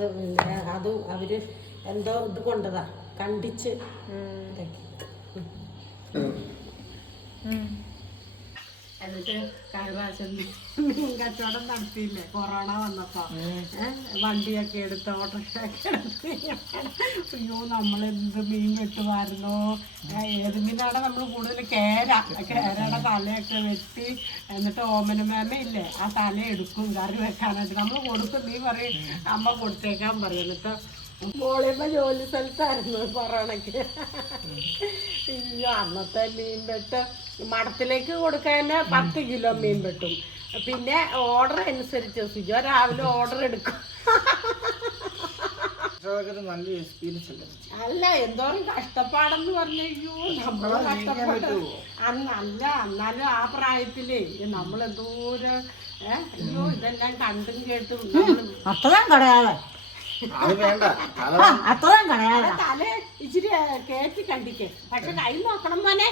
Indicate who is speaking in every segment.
Speaker 1: അത് അത് അവർ എന്തോ ഇത് കൊണ്ടതാ കണ്ടിച്ച്. എന്നിട്ട് പ്രാവശ്യം മീൻ കച്ചവടം നടത്തിയില്ലേ? കൊറോണ വന്നപ്പോ. വണ്ടിയൊക്കെ എടുത്ത് ഓട്ടോയൊക്കെ എടുത്ത് അയ്യോ നമ്മളെന്ത് മീൻ കിട്ടുമായിരുന്നോ? ഏത് മീനാണ് നമ്മൾ കൂടുതൽ കേര? കേരയുടെ തലയൊക്കെ വെട്ടി എന്നിട്ട് ഓമനമേമ ഇല്ലേ? ആ തല എടുക്കും കറി വെക്കാനായിട്ട്. നമ്മൾ കൊടുക്കും നീ പറയും അമ്മ കൊടുത്തേക്കാൻ പറയും. എന്നിട്ട് മോളിയമ്മ ജോലി സ്ഥലത്തായിരുന്നു കൊറോണയ്ക്ക് അയ്യോ അന്നത്തെ മീൻ വെട്ട് മഠത്തിലേക്ക് കൊടുക്കാൻ പത്ത് കിലോ മീൻ വെട്ടും. പിന്നെ ഓർഡർ അനുസരിച്ച് സുജോ രാവിലെ ഓർഡർ എടുക്കും.
Speaker 2: നല്ല എക്സ്പീരിയൻസ് അല്ലേ?
Speaker 1: അല്ല എന്തോരം കഷ്ടപ്പാടെന്ന് പറഞ്ഞോ അയ്യോ നമ്മൾ കഷ്ടപ്പെട്ടു അന്ന് അല്ല എന്നാലും ആ പ്രായത്തിലേ നമ്മൾ എന്തോരം അയ്യോ ഇതെല്ലാം കണ്ടും കേട്ടും
Speaker 3: അത്രയും കടയാളെ
Speaker 2: അത് വേണ്ട തല
Speaker 3: അത്രയും കടയാളെ
Speaker 1: തല ഇച്ചിരി കേറ്റി കണ്ടിക്കേ. പക്ഷെ കൈ നോക്കണം മോനെ.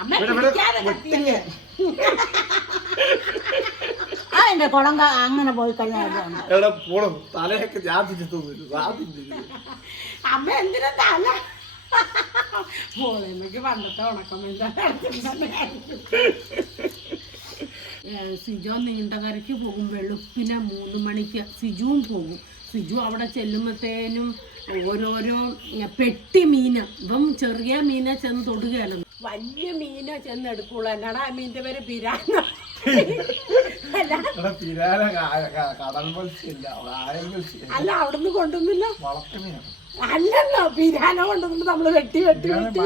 Speaker 1: അമ്മ പിടിക്കാതെ കത്തിയല്ലേ?
Speaker 3: ആ എന്റെ കുളം അങ്ങനെ പോയി കഴിഞ്ഞാൽ
Speaker 2: പോണം തലയൊക്കെ ഞാൻ
Speaker 1: അമ്മ എന്തിനാ തല? മോളെന്നൊക്കെ പണ്ടത്തെ ഉണക്കമില്ല സിജോ നീണ്ടകരയ്ക്ക് പോകും. വെളുപ്പിനെ മൂന്ന് മണിക്ക് സിജുവും പോകും. സിജു അവിടെ ചെല്ലുമ്പത്തേനും ഓരോരോ പെട്ടി മീന് ഇപ്പം ചെറിയ മീനെ ചെന്ന് തൊടുകയാണ്. വലിയ മീനെ ചെന്ന് എടുക്കുള്ളൂ. എന്നാടാ ആ മീനിന്റെ പേര് പിരാന്ന? അല്ല. അവിടുന്ന് കൊണ്ടുവന്നില്ല? അല്ലല്ലോ പിരാന കൊണ്ടുവന്നിട്ട് നമ്മൾ വെട്ടി വെട്ടി വെട്ടി.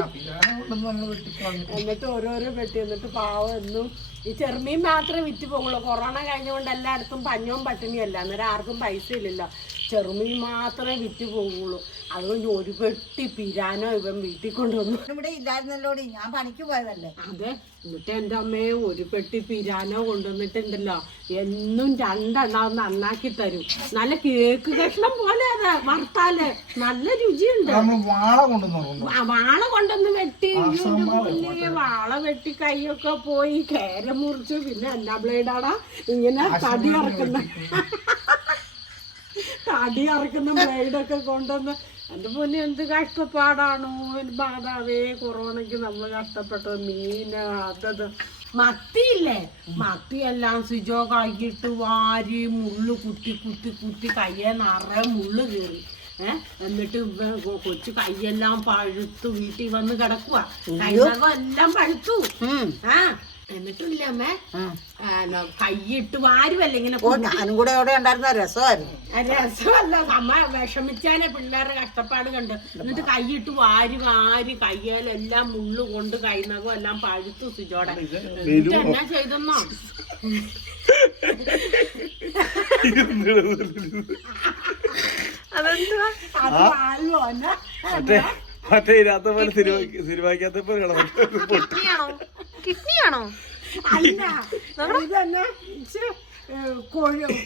Speaker 1: എന്നിട്ട് ഓരോരോ വെട്ടി എന്നിട്ട് പാവം എന്നും. ഈ ചെറുമീൻ മാത്രമേ വിറ്റ് പോകുള്ളൂ. കൊറോണ കഴിഞ്ഞുകൊണ്ട് എല്ലായിടത്തും പഞ്ഞവും പട്ടിണിയല്ല അന്നേരം ആർക്കും പൈസ ഇല്ലല്ലോ ചെറുമീൻ മാത്രമേ വിറ്റ് പോകുള്ളൂ. അതുകൊണ്ട് ഒരു പെട്ടി പിരാനോ ഇവൻ വീട്ടിൽ കൊണ്ടുവന്നു.
Speaker 3: ഇവിടെ ഇല്ലായിരുന്നല്ലോടി ഞാൻ പണിക്ക് പോയതല്ലേ?
Speaker 1: അതെ എന്നിട്ട് എന്റെ അമ്മയെ ഒരു പെട്ടി പിരാനോ കൊണ്ടുവന്നിട്ടുണ്ടല്ലോ എന്നും രണ്ടെണ്ണം നന്നാക്കി തരും. നല്ല കേക്ക് കഷ്ണം പോലെ അത് വറുത്താൽ. നല്ല രുചിയുണ്ട്.
Speaker 2: നമ്മൾ വാള
Speaker 1: വാള കൊണ്ടുവന്ന് വെട്ടി. വലിയ വാള വെട്ടി കൈയൊക്കെ പോയി കേര മുറിച്ചു. പിന്നെ എന്നാ ബ്ലേഡാടാ ഇങ്ങനെ തടി ഇറക്കുന്ന തടി ഇറക്കുന്ന ബ്ലേഡൊക്കെ കൊണ്ടുവന്ന് പൊന്നെ എന്ത് കഷ്ടപ്പാടാണോ? മാതാവേ കൊറോണയ്ക്ക് നമ്മൾ കഷ്ടപ്പെട്ടത് മീന് അതത്. മത്തിയില്ലേ? മത്തിയെല്ലാം സുജോ കൈയിട്ട് വാരി മുള്ളു കുത്തി കുത്തി കുത്തി കയ്യെ നിറയെ മുള്ളു കയറി ഏഹ് എന്നിട്ട് കൊച്ചു കയ്യെല്ലാം പഴുത്തു വീട്ടിൽ വന്ന് കിടക്കുക കൈ എല്ലാം പഴുത്തു. ആ. എന്നിട്ടില്ല അമ്മേ. ആ, ന- കൈയിട്ട് വാരുവല്ല ഇങ്ങനെ
Speaker 3: ഓ ഞാനും കൂടെ അവിടെ ഉണ്ടായിരുന്ന രസമായിരുന്നു.
Speaker 1: ആ, രസമല്ല. അമ്മ വിഷമിച്ചാനെ പിള്ളേരെ കഷ്ടപ്പാട് കണ്ട്. എന്നിട്ട് കൈയിട്ട് വാരി വാരി കയ്യിലെല്ലാം മുള്ളു കൊണ്ട് കൈനകം എല്ലാം പഴുത്തു സുജോടെ. എന്നിട്ട് എന്നാ ചെയ്തെന്നോ? അത് വാൽവോ എന്നാ?
Speaker 2: മറ്റേ മറ്റേ പോലെ സിനിമ സിനിമയ്ക്കകത്തെ പോലെ
Speaker 4: കിഡ്നിയാണോ
Speaker 1: അല്ല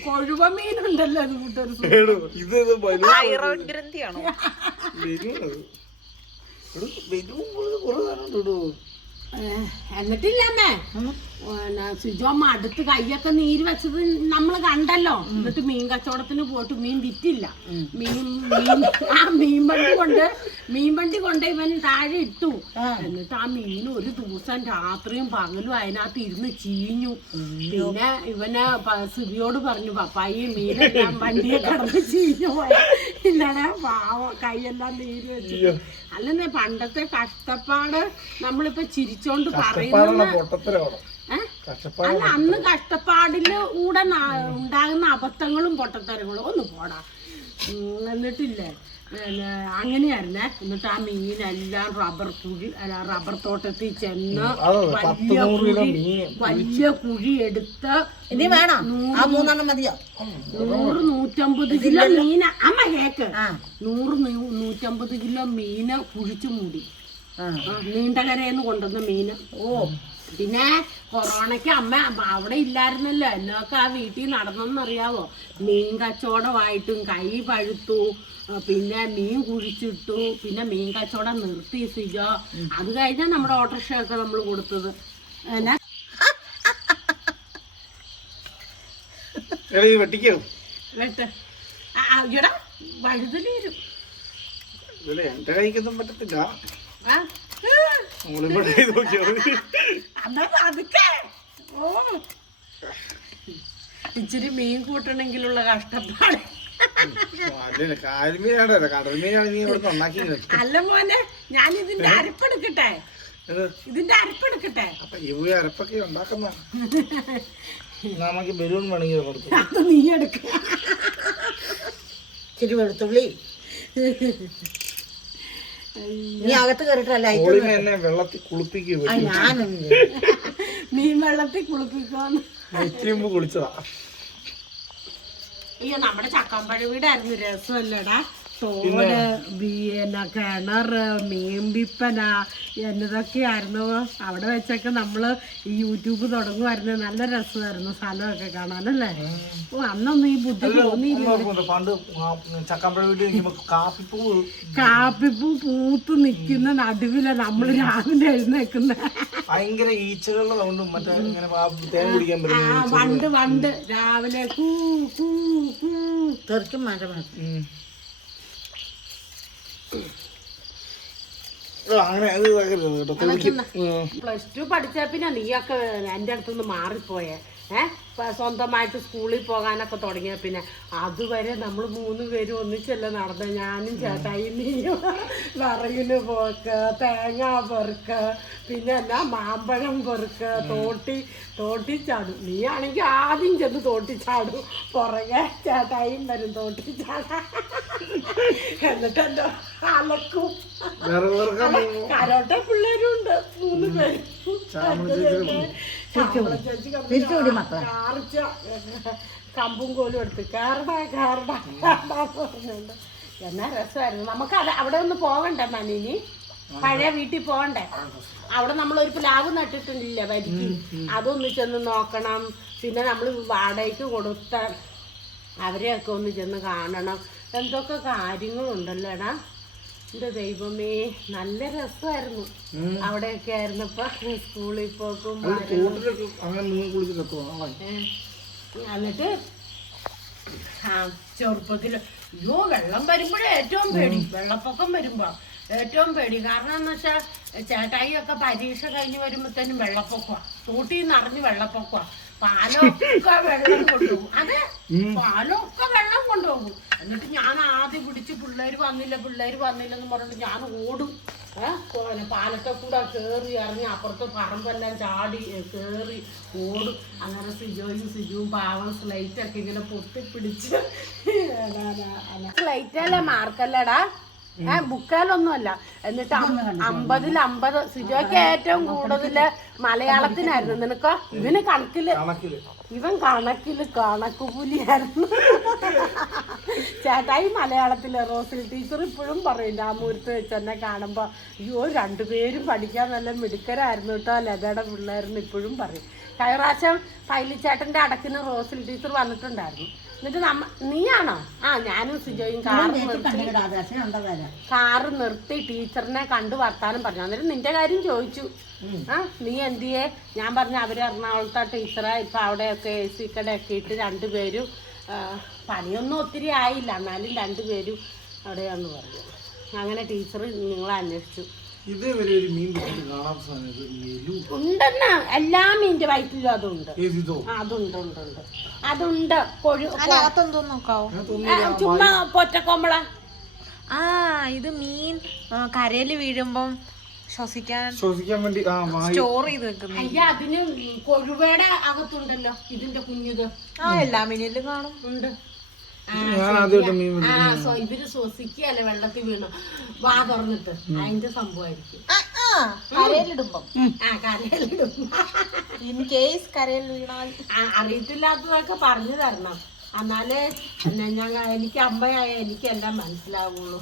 Speaker 1: കൊഴുവ മീനുണ്ടല്ലോ അത് കൂട്ടൊരു
Speaker 2: ഇത്
Speaker 4: ഗ്രന്ഥിയാണോ?
Speaker 1: എന്നിട്ടില്ലമ്മേ സുജോമ്മ അടുത്ത് കൈയൊക്കെ നീര് വെച്ചത് നമ്മൾ കണ്ടല്ലോ. എന്നിട്ട് മീൻ കച്ചവടത്തിന് പോയിട്ട് മീൻ വിറ്റില്ല. മീൻ മീൻ ആ മീൻ വണ്ടി കൊണ്ട് മീൻ വണ്ടി കൊണ്ട് ഇവൻ താഴെ ഇട്ടു. എന്നിട്ട് ആ മീൻ ഒരു ദിവസം രാത്രിയും പകലും അതിനകത്ത് ഇരുന്ന് ചീഞ്ഞു. പിന്നെ ഇവന് സുബിയോട് പറഞ്ഞു പപ്പായി മീനെല്ലാം വണ്ടിയെ കടന്ന് ചീഞ്ഞു പോയ. ഇല്ലടാ പാവ കൈയെല്ലാം നീര് വെച്ചു അല്ലെന്നേ പണ്ടത്തെ കഷ്ടപ്പാട് നമ്മളിപ്പോ ചിരിച്ചോണ്ട് പറയുന്നു അല്ല അന്ന് കഷ്ടപ്പാടിൽ കൂടെ ഉണ്ടാകുന്ന അബദ്ധങ്ങളും പൊട്ടത്തരങ്ങളും ഒന്ന് പോടാ. എന്നിട്ടില്ലേ? പിന്നെ അങ്ങനെയായിരുന്നേ. എന്നിട്ട് ആ മീനെല്ലാം റബ്ബർ കുഴി അല്ല റബ്ബർ തോട്ടത്തിൽ ചെന്ന് വലിയ കുഴി
Speaker 2: മീൻ.
Speaker 1: വലിയ കുഴി എടുത്ത്
Speaker 3: ഇനി വേണം? മൂന്നെണ്ണം മതിയോ?
Speaker 1: നൂറ് നൂറ്റമ്പത് കിലോ മീന അമ്മ കേക്ക്. നൂറ് നൂറ്റമ്പത് കിലോ മീന് കുഴിച്ചു മൂടി. നീണ്ടകരേന്ന് കൊണ്ടുവന്ന മീന്. ഓ. പിന്നെ കൊറോണയ്ക്ക് അമ്മ അവിടെ ഇല്ലായിരുന്നല്ലോ. എന്നൊക്കെ ആ വീട്ടിൽ നടന്നെന്നറിയാവോ മീൻ കച്ചവടമായിട്ടും കൈ പഴുത്തു. പിന്നെ മീൻ കുഴിച്ചിട്ടു. പിന്നെ മീൻ കച്ചവടം നിർത്തി സിജോ. അത് കഴിഞ്ഞാൽ നമ്മുടെ ഓട്ടോറിക്ഷ ഒക്കെ നമ്മൾ കൊടുത്തത്. എന്നാ?
Speaker 2: വെട്ടിക്കോ.
Speaker 1: വെട്ട്.
Speaker 2: പറ്റത്തില്ല. നമ്മളിവിടെ നോക്കിയാ
Speaker 1: ഇച്ചിരി മീൻ കൂട്ടണമെങ്കിലുള്ള കഷ്ടപ്പാട്. അല്ല മോനെ ഞാൻ ഇതിന്റെ അരപ്പെടുക്കട്ടെ. ഇതിന്റെ അരപ്പെടുക്കട്ടെ.
Speaker 2: അരപ്പൊക്കെ ഉണ്ടാക്കുന്ന നമുക്ക് ബലൂൺ വേണമെങ്കിൽ കൊടുക്കും.
Speaker 1: അത് നീ എടുക്ക.
Speaker 3: ഇച്ചിരി വെളുത്തുള്ളി. നീ അകത്ത് കയറിട്ടല്ല
Speaker 2: എന്നെ വെള്ളത്തിൽ കുളിപ്പിക്കുക
Speaker 1: മീൻ വെള്ളത്തിൽ
Speaker 2: ഇത്തിരി മുമ്പ് കുളിച്ചതാ.
Speaker 1: അയ്യോ നമ്മുടെ ചക്കമ്പഴ വീടായിരുന്നു രസമല്ലടാ. തോട് പിന്നെ കിണറ് മീൻപിപ്പന എന്നതൊക്കെയായിരുന്നു അവിടെ വെച്ചൊക്കെ നമ്മൾ ഈ യൂട്യൂബ് തുടങ്ങുമായിരുന്നു നല്ല രസമായിരുന്നു സ്ഥലമൊക്കെ കാണാനല്ലേ ഓ അന്നൊന്നും ഈ ബുദ്ധി തോന്നിയില്ല.
Speaker 2: പണ്ട് കാപ്പിപ്പൂ
Speaker 1: കാപ്പിപ്പൂ പൂത്ത് നിൽക്കുന്ന നടുവില നമ്മൾ രാവിലെ എഴുന്നേക്കുന്ന.
Speaker 2: ഭയങ്കര ഈച്ചകളുടെ സൗണ്ടും മറ്റേ ഇങ്ങനെ ആ തേൻ കുടിക്കാൻ
Speaker 1: ആ
Speaker 2: പറ്റുന്ന
Speaker 1: വണ്ട് വണ്ട്. രാവിലെ കൂ കൂ കൂ.
Speaker 3: തെറിക്കും മരം
Speaker 2: ഉം. ഓ, അങ്ങനെ അത് ഇതാക്കരുത് കേട്ടോ. തെളിക്കും
Speaker 1: പ്ലസ് ടു പഠിച്ച പിന്നെ നീയൊക്കെ എന്റെ അടുത്തുനിന്ന് മാറിപ്പോയേ. ഏഹ് സ്വന്തമായിട്ട് സ്കൂളിൽ പോകാനൊക്കെ തുടങ്ങിയ പിന്നെ. അതുവരെ നമ്മൾ മൂന്ന് പേരും ഒന്നിച്ചല്ല നടന്ന. ഞാനും ചേട്ടായി നീയും. വിറകിന് പോക്ക് തേങ്ങ പെറുക്ക് പിന്നെ എന്നാ മാമ്പഴം പെറുക്ക് തോട്ടി തോട്ടി ചാടും. നീ ആണെങ്കിൽ ആദ്യം ചെന്ന് തോട്ടി ചാടും. പുറകെ ചേട്ടായും വരും തോട്ടി ചാടാ എന്നിട്ടെന്തോ അലക്കും. കരോട്ടെ പിള്ളേരുണ്ട്. മൂന്ന് പേര്.
Speaker 3: തിരിച്ചുകൂടി മക്കളെ.
Speaker 1: കാറിച്ച കമ്പും കോലും എടുത്ത്. കേറടാ കേറടാ കേറടാ പറഞ്ഞുണ്ട് എന്നാ രസമായിരുന്നു. നമുക്ക് അത് അവിടെ ഒന്ന് പോകണ്ടേ മനിനി പഴയ വീട്ടിൽ പോകണ്ടേ അവിടെ നമ്മൾ ഒരു പ്ലാവ് നട്ടിട്ടില്ല വരിക്ക്? അതൊന്ന് ചെന്ന് നോക്കണം. പിന്നെ നമ്മൾ വാടകയ്ക്ക് കൊടുത്ത അവരെയൊക്കെ ഒന്ന് ചെന്ന് കാണണം. എന്തൊക്കെ കാര്യങ്ങളുണ്ടല്ലോടാ? എന്റെ ദൈവമേ നല്ല രസമായിരുന്നു. അവിടെയൊക്കെ ആയിരുന്നപ്പോ സ്കൂളിൽ പോകും എന്നിട്ട് ആ ചെറുപ്പത്തിൽ അയ്യോ വെള്ളം വരുമ്പോഴേ ഏറ്റവും പേടി. വെള്ളപ്പൊക്കം വരുമ്പോ ഏറ്റവും പേടി. കാരണം എന്ന് വെച്ചാൽ ചേട്ടായി ഒക്കെ പരീക്ഷ കഴിഞ്ഞ് വരുമ്പോഴത്തേനും വെള്ളപ്പൊക്കമാണ് തോട്ടിൽ നിറഞ്ഞ് വെള്ളപ്പൊക്കമാണ് പാലൊക്കെ വെള്ളം കൊണ്ടുപോകും. അതെ പാലൊക്കെ വെള്ളം കൊണ്ടുപോകും. എന്നിട്ട് ഞാൻ ആദ്യം പിടിച്ച് പിള്ളേർ വന്നില്ല പിള്ളേർ വന്നില്ലെന്ന് പറഞ്ഞിട്ട് ഞാൻ ഓടും. ഏഹ് പാലത്തെ കൂടെ കയറി ഇറങ്ങി അപ്പുറത്ത് പറമ്പെല്ലാം ചാടി കയറി ഓടും. അങ്ങനെ സിജോയും സിജുവും പാവം സ്ലൈറ്റ് ഒക്കെ ഇങ്ങനെ പൊട്ടിപ്പിടിച്ച് സ്ലൈറ്റല്ലേ മാർക്കല്ലടാ ഏ ബുക്കാലൊന്നുമല്ല എന്നിട്ട് അമ്പതിൽ അമ്പത്. സിജോയ്ക്ക് ഏറ്റവും കൂടുതൽ മലയാളത്തിനായിരുന്നു. നിനക്കോ? ഇവന്
Speaker 2: കണക്കിൽ.
Speaker 1: ഇവൻ കണക്കിൽ കണക്ക് പുലിയായിരുന്നു ചേട്ടായി മലയാളത്തിലെ റോസിൽ ടീച്ചർ ഇപ്പോഴും പറയും രാമൂരത്ത് വെച്ച് എന്നെ കാണുമ്പോൾ അയ്യോ രണ്ടുപേരും പഠിക്കാൻ നല്ല മിടുക്കരായിരുന്നു കേട്ടോ ലതയുടെ പിള്ളേരെന്ന് ഇപ്പോഴും പറയും. കഴിഞ്ഞ പ്രാവശ്യം പൈലിച്ചേട്ടന്റെ അടക്കിന് റോസിൽ ടീച്ചർ വന്നിട്ടുണ്ടായിരുന്നു. എന്നിട്ട് നമ്മ നീയാണോ? ആ ഞാനും സിജോയും കാറ് നിർത്തി. കാറ് നിർത്തി ടീച്ചറിനെ കണ്ടു വർത്താനം പറഞ്ഞു. അന്നേരം നിന്റെ കാര്യം ചോദിച്ചു. ആ നീ എന്തിയേ? ഞാൻ പറഞ്ഞു അവർ എറണാകുളത്തെ ടീച്ചറെ. ഇപ്പൊ അവിടെയൊക്കെ എ സി കടയൊക്കെ ഇട്ട് രണ്ടുപേരും പണിയൊന്നും ഒത്തിരി ആയില്ല. എന്നാലും രണ്ടുപേരും അവിടെയാന്ന് പറഞ്ഞു. അങ്ങനെ ടീച്ചർ നിങ്ങളെ അന്വേഷിച്ചു.
Speaker 2: ഇതേവരെ ഒരു മീൻ പിടിച്ചിട്ട് കാണാൻ സാധനം ഇത് മെലു
Speaker 1: ഉണ്ടെന്ന എല്ലാ മീന്റെ വയറ്റിലും അതുണ്ട്.
Speaker 2: ഏതിതോ
Speaker 1: ആ, അതുണ്ട് ഉണ്ട് ഉണ്ട്. അതുണ്ട് കൊഴു
Speaker 4: അതിനകത്തെന്തോ നോക്കാവോ?
Speaker 1: ആ, ചുമ്മാ പൊറ്റക്കൊമ്പള.
Speaker 4: ആ ഇത് മീൻ കരയിൽ വീഴുമ്പം ശ്വസിക്കാൻ
Speaker 2: ശ്വസിക്കാൻ വേണ്ടി ആ വായി
Speaker 4: സ്റ്റോർ ചെയ്ത് വെക്കുന്നു
Speaker 1: അയ്യ അതിന് കൊഴുവയുടെ അകത്തുണ്ടല്ലോ ഇതിന്റെ കുഞ്ഞിത്.
Speaker 4: ആ എല്ലാ മീനിലും കാണും.
Speaker 1: ഉണ്ട്. ഇവർ ശ്വസിക്കല്ലേ വെള്ളത്തിൽ വീണു. വാ തുറന്നിട്ട്. അതിന്റെ സംഭവമായിരിക്കും.
Speaker 4: കരയിലിടുമ്പം.
Speaker 1: ആ
Speaker 4: ഇൻ കേസ് കരയിൽ വീണാൽ.
Speaker 1: ആ, അറിയത്തില്ലാത്തതൊക്കെ പറഞ്ഞു തരണം. എന്നാലേ ഞാൻ ഞങ്ങൾ എനിക്ക് അമ്മയായ എനിക്കെല്ലാം മനസ്സിലാവുള്ളൂ.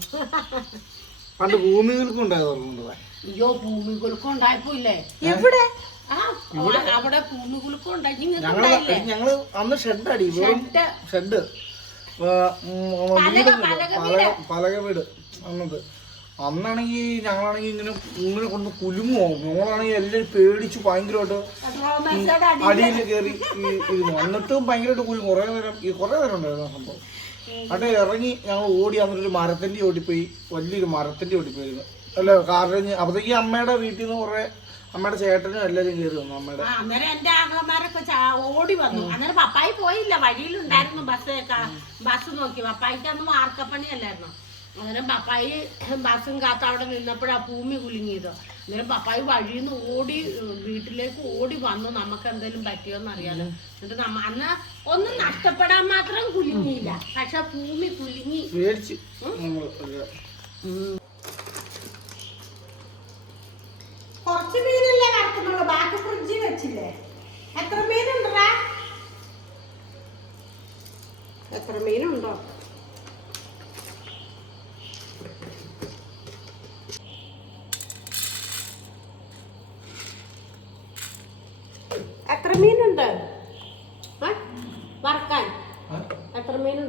Speaker 2: പണ്ട് ഭൂമികൾക്കും ഉണ്ടായതുകൊണ്ട്
Speaker 1: അയ്യോ ഭൂമി കുലുക്കം ഉണ്ടായിപ്പോയില്ലേ
Speaker 4: എവിടെ?
Speaker 1: ആ അവിടെ ഭൂമി കുലുക്കം ഉണ്ടായി.
Speaker 2: ഞങ്ങൾ അന്ന് ഷെഡ് അടി
Speaker 1: ഷെഡ്.
Speaker 2: ഷെഡ്. വീട് പലക പലക വീട് അന്നത് അന്നാണെങ്കിൽ ഞങ്ങളാണെങ്കിൽ ഇങ്ങനെ ഇങ്ങനെ കൊണ്ട് കുലുങ്ങോ ഞങ്ങളാണെങ്കിൽ എല്ലാവരും പേടിച്ചു ഭയങ്കരമായിട്ട് അടിയിൽ കയറി ഇരുന്നു. എന്നിട്ടും ഭയങ്കരമായിട്ട് കുലുങ്ങും. കുറേ നേരം ഈ കുറേ നേരം ഉണ്ടായിരുന്നു സംഭവം. അവിടെ ഇറങ്ങി ഞങ്ങൾ ഓടി അന്നൊരു മരത്തിന്റെ ഓടിപ്പോയി വലിയൊരു മരത്തിന്റെ ഓടിപ്പോയിരുന്നു അല്ല കാരണം അപ്പത്തേക്ക് അമ്മയുടെ വീട്ടിൽ നിന്ന് കുറെ അമ്മയുടെ ചേട്ടനും എല്ലാവരും കയറി വന്നു അമ്മയുടെ.
Speaker 1: ആ അന്നേരം എന്റെ ആങ്ങളമാരൊക്കെ ഓടി വന്നു. അന്നേരം പപ്പായി പോയില്ല വഴിയിലുണ്ടായിരുന്നു ബസ് ബസ് നോക്കി. പപ്പായിക്ക് അന്ന് വാർക്കപ്പണിയല്ലായിരുന്നു. അന്നേരം പപ്പായി ബസ്സും കാത്ത അവിടെ നിന്നപ്പോഴാ ഭൂമി കുലുങ്ങിയത്. അന്നേരം പപ്പായി വഴിയിൽ നിന്ന് ഓടി ഉം, വീട്ടിലേക്ക് ഓടി വന്നു. നമുക്ക് എന്തെങ്കിലും പറ്റിയോന്ന് അറിയാലോ എന്നിട്ട് നമ്മ അന്ന് ഒന്നും നഷ്ടപ്പെടാൻ മാത്രം കുലുങ്ങിയില്ല. പക്ഷെ ഭൂമി കുലുങ്ങി.
Speaker 2: പേടിച്ച്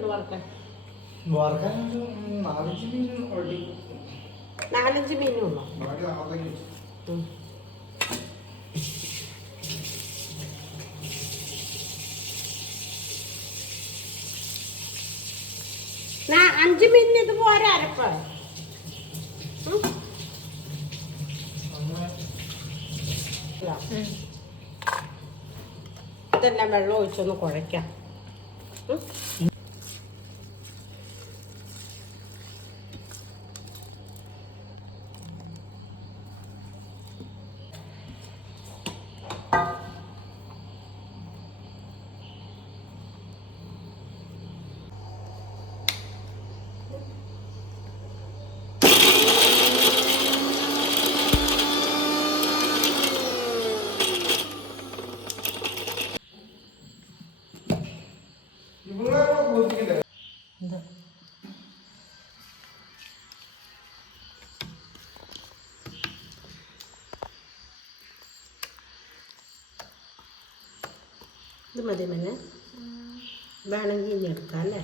Speaker 1: വറക്കാൻ വറുക്കാൻ
Speaker 2: നാലഞ്ച് മീൻ
Speaker 1: നാലഞ്ച് മീനുണ്ടോ
Speaker 2: ബാക്കി നാളത്തേക്ക് വെച്ചു.
Speaker 1: നാ- അഞ്ച് മിനിറ്റ് ഇത് പോരാ അരപ്പ്? ഇതെല്ലാം വെള്ളം ഒഴിച്ചൊന്ന് കുഴയ്ക്കാം ഉം?
Speaker 2: ഇവിടെ പോയിരിക്കണ്ടേ
Speaker 1: ഇത് മതി മനെ. വേണമെങ്കിൽ ഇനി എടുക്കാം അല്ലേ?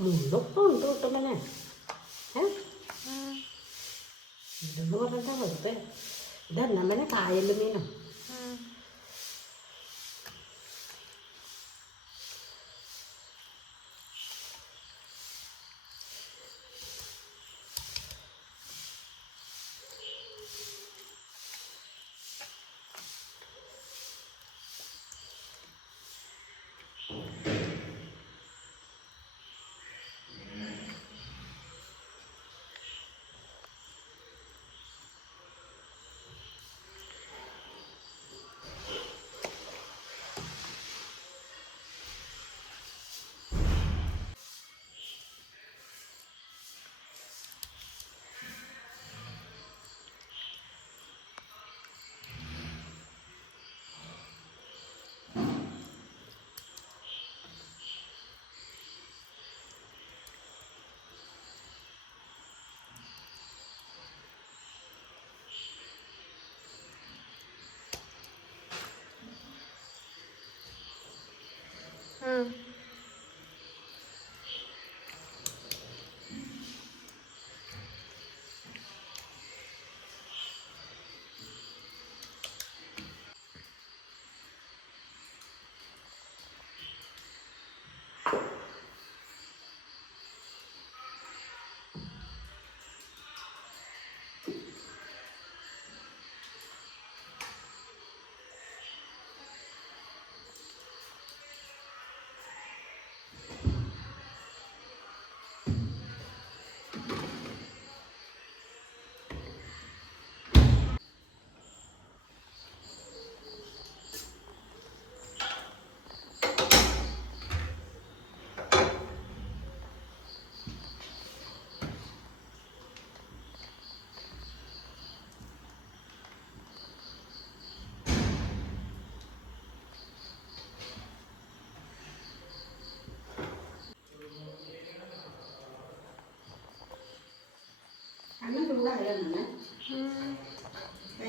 Speaker 1: മുള്ളൊക്കെ ഉണ്ട് കിട്ടുമ്പനെ ഏ? ഇതെന്ന് പറഞ്ഞാൽ വെറുതെ. ഇതെന്നമ്മനെ കായൽ മീനോ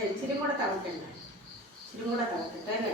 Speaker 5: ഇച്ചിരി കൂടെ തിളക്കണ്ട ഇച്ചിരി കൂടെ തിളക്കട്ടെ അല്ലേ?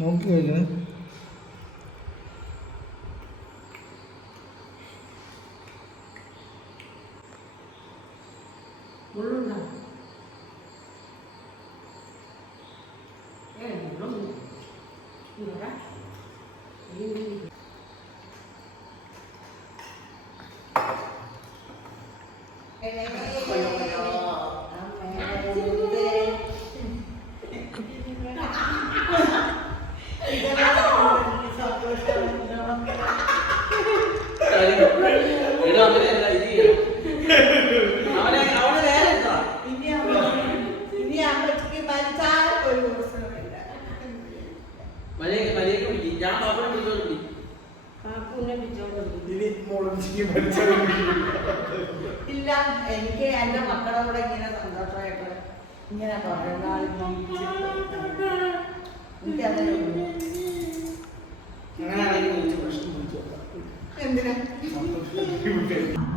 Speaker 1: നോക്കി കഴിക്കണേ.
Speaker 5: അങ്ങനെയല്ല ഇത് ചെയ്യണം അവനെ അവനെ നേരെ എത്തണം
Speaker 3: ഇനി അമ്മ- ഇനി അമ്മച്ചിക്ക് മരിച്ചാൽ ഒരു പ്രശ്നമില്ല
Speaker 5: മര്യാദ മര്യാദ
Speaker 1: വിളിക്കും ഞാൻ പാപ്പനെ വിളിച്ചോണ്ട് വിളിക്കും ഇനി മുളഞ്ചി
Speaker 3: ഇല്ല എനിക്ക് എന്റെ മക്കളോട് ഇങ്ങനെ സന്തോഷമായിട്ട് ഇങ്ങനെ പറയുന്നാളിപ്പം എനിക്കതിനെ അങ്ങനെയാണെങ്കിൽ കുറച്ച് പ്രശ്നം പിടിച്ചു എന്തിനാ? 気持ちいい。